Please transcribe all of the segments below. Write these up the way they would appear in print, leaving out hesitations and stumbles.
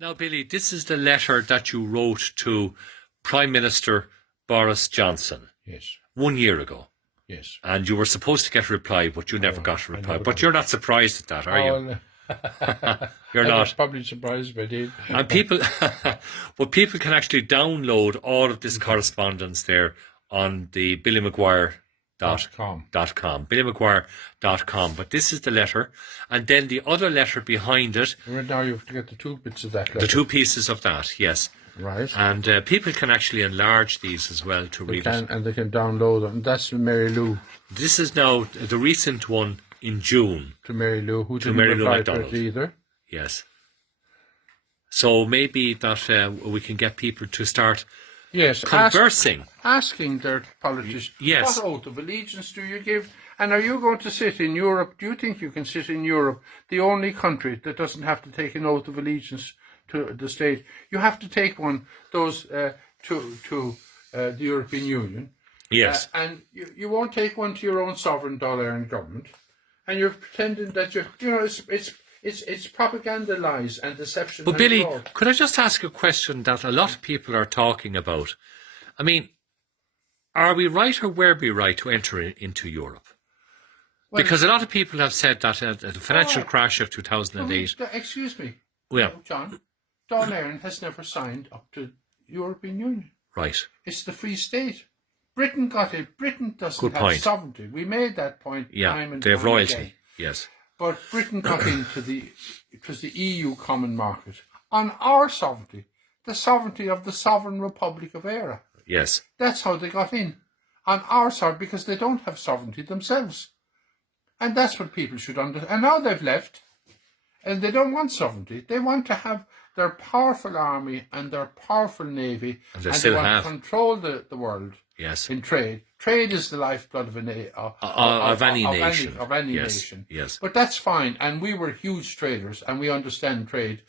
Now, Billy, this is the letter that you wrote to Prime Minister Boris Johnson. Yes. 1 year ago. Yes. And you were supposed to get a reply, but you never got a reply. But you're not surprised at that, are you? You're not. I'm probably surprised if I did. And people, well, people can actually download all of this correspondence there on the Billy Maguire .com. BillyMaguire.com. But this is the letter. And then the other letter behind it. Now you have to get the 2 bits of that letter. The 2 pieces of that, yes. Right. And people can actually enlarge these as well to read it. And they can download them. That's from Mary Lou. This is now the recent one in June. To Mary Lou, who didn't Mary Lou reply MacDonald. to it either. Yes. So maybe that we can get people to start conversing. Asking their politicians, what oath of allegiance do you give? And are you going to sit in Europe? Do you think you can sit in Europe, the only country that doesn't have to take an oath of allegiance to the state? You have to take one, those to the European Union. Yes. And you won't take one to your own sovereign dollar-earned government. And you're pretending that it's propaganda lies and deception. But Billy, could I just ask a question that a lot of people are talking about? I mean, are we right or were we right to enter into Europe? Well, because a lot of people have said that the financial crash of 2008... excuse me, John, Dáil Éireann has never signed up to the European Union. Right. It's the Free State. Britain got it. Britain doesn't have sovereignty. We made that point time and they have time royalty, again. yes. But Britain got into it was the EU common market on our sovereignty, the sovereignty of the Sovereign Republic of Eire. Yes. That's how they got in, on our sovereignty, because they don't have sovereignty themselves. And that's what people should understand. And now they've left, and they don't want sovereignty. They want to have their powerful army and their powerful navy, and they want to control the world. Yes. In trade. Trade is the lifeblood of any nation. Yes. But that's fine, and we were huge traders, and we understand trade.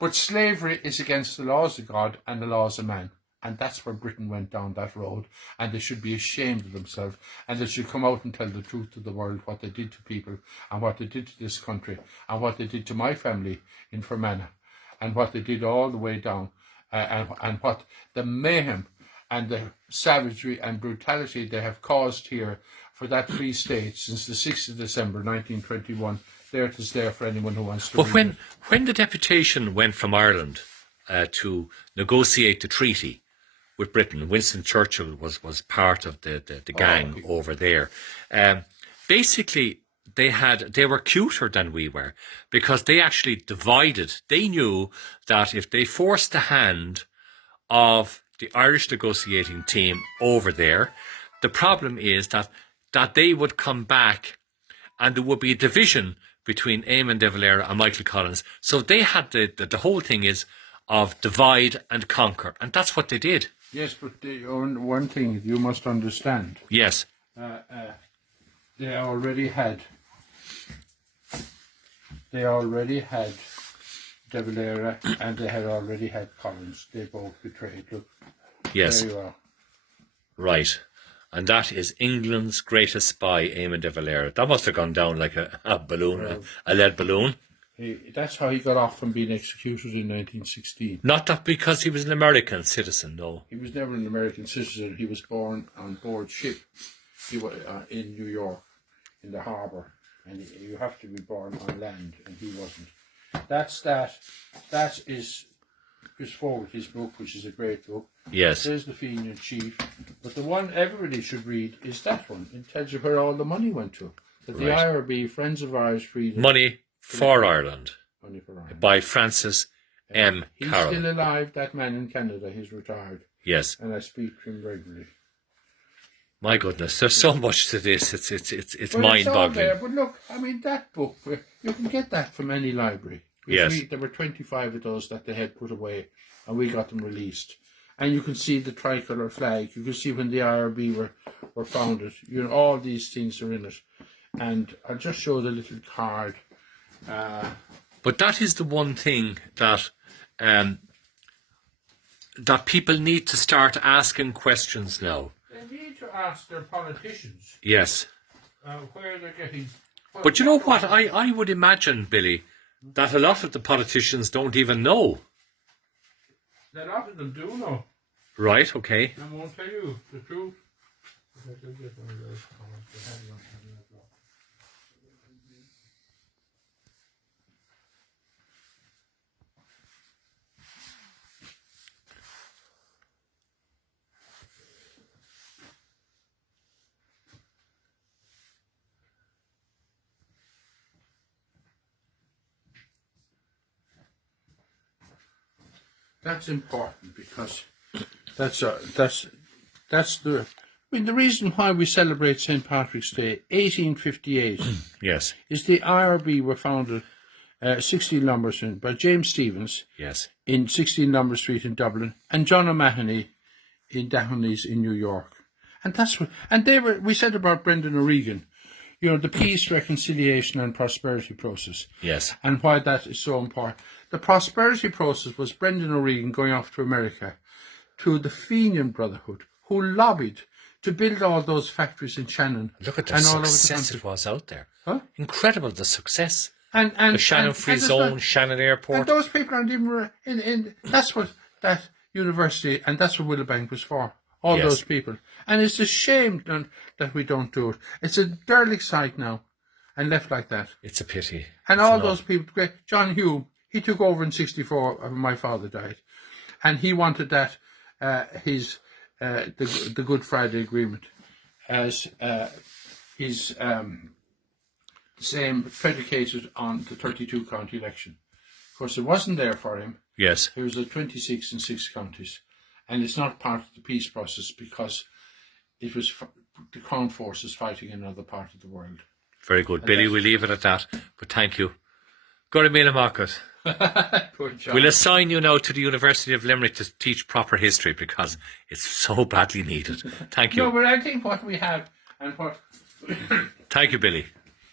But slavery is against the laws of God and the laws of man. And that's where Britain went down that road, and they should be ashamed of themselves, and they should come out and tell the truth to the world, what they did to people, and what they did to this country, and what they did to my family in Fermanagh, and what they did all the way down, and what the mayhem and the savagery and brutality they have caused here for that Free State since the 6th of December 1921. There it is there for anyone who wants to read it. When the deputation went from Ireland to negotiate the treaty with Britain, Winston Churchill was part of the gang over there. Basically, they were cuter than we were, because they actually divided. They knew that if they forced the hand of the Irish negotiating team over there, the problem is that they would come back and there would be a division between Eamon de Valera and Michael Collins. So they had the whole thing is of divide and conquer, and that's what they did. Yes, but one thing you must understand. Yes. They already had de Valera, and they had already had Collins. They both betrayed. Look. Yes. There you are. Right. And that is England's greatest spy, Eamon de Valera. That must have gone down like a balloon, a lead balloon. That's how he got off from being executed in 1916. Not that because he was an American citizen, no. He was never an American citizen. He was born on board ship in New York, in the harbour. And you have to be born on land, and he wasn't. That is Chris Forward, his book, which is a great book. Yes. There's the Fenian Chief. But the one everybody should read is that one. It tells you where all the money went to. That the IRB, Friends of Irish Freedom. Money for Ireland. Money for Ireland. By Francis M. Carroll. He's still alive, that man in Canada. He's retired. Yes. And I speak to him regularly. My goodness, there's so much to this. It's well, mind-boggling. But look, I mean, that book, you can get that from any library. Yes. There were 25 of those that they had put away, and we got them released. And you can see the tricolour flag. You can see when the IRB were founded. You know, all these things are in it. And I'll just show the little card. But that is the one thing that that people need to start asking questions now. They need to ask their politicians. Yes. Where they're getting... But you know what? I would imagine, Billy, that a lot of the politicians don't even know A lot of them do know. Right, okay. I won't tell you the truth. That's important because that's the. I mean, the reason why we celebrate St. Patrick's Day, 1858, Yes, is the IRB were founded 16 Lombard Street by James Stevens yes, in 16 Lombard Street in Dublin and John O'Mahony in Downey's in New York. And that's what, and they were, we said about Brendan O'Regan, you know, the peace, reconciliation and prosperity process. yes. And why that is so important. The prosperity process was Brendan O'Regan going off to America to the Fenian Brotherhood, who lobbied to build all those factories in Shannon. Look at the and all over the success country. it was out there. Huh? Incredible, the success. And The Shannon Free and Zone, Shannon Airport. And those people aren't even in that's what that university and that's what Willowbank was for. All Yes. those people. And it's a shame that we don't do it. It's a derelict site now and left like that. It's a pity. And It's all an those people, great. John Hume, he took over in 1964 when my father died. And he wanted that, the Good Friday Agreement as his same predicated on the 32 county election. Of course, it wasn't there for him. Yes, It was at 26 in 6 counties. And it's not part of the peace process because it was the Crown forces fighting in another part of the world. very good. Billy, we'll leave it at that. But thank you. Gora Míle Market. Good job. We'll assign you now to the University of Limerick to teach proper history because it's so badly needed. Thank you. No, but I think what we have and what Thank you, Billy.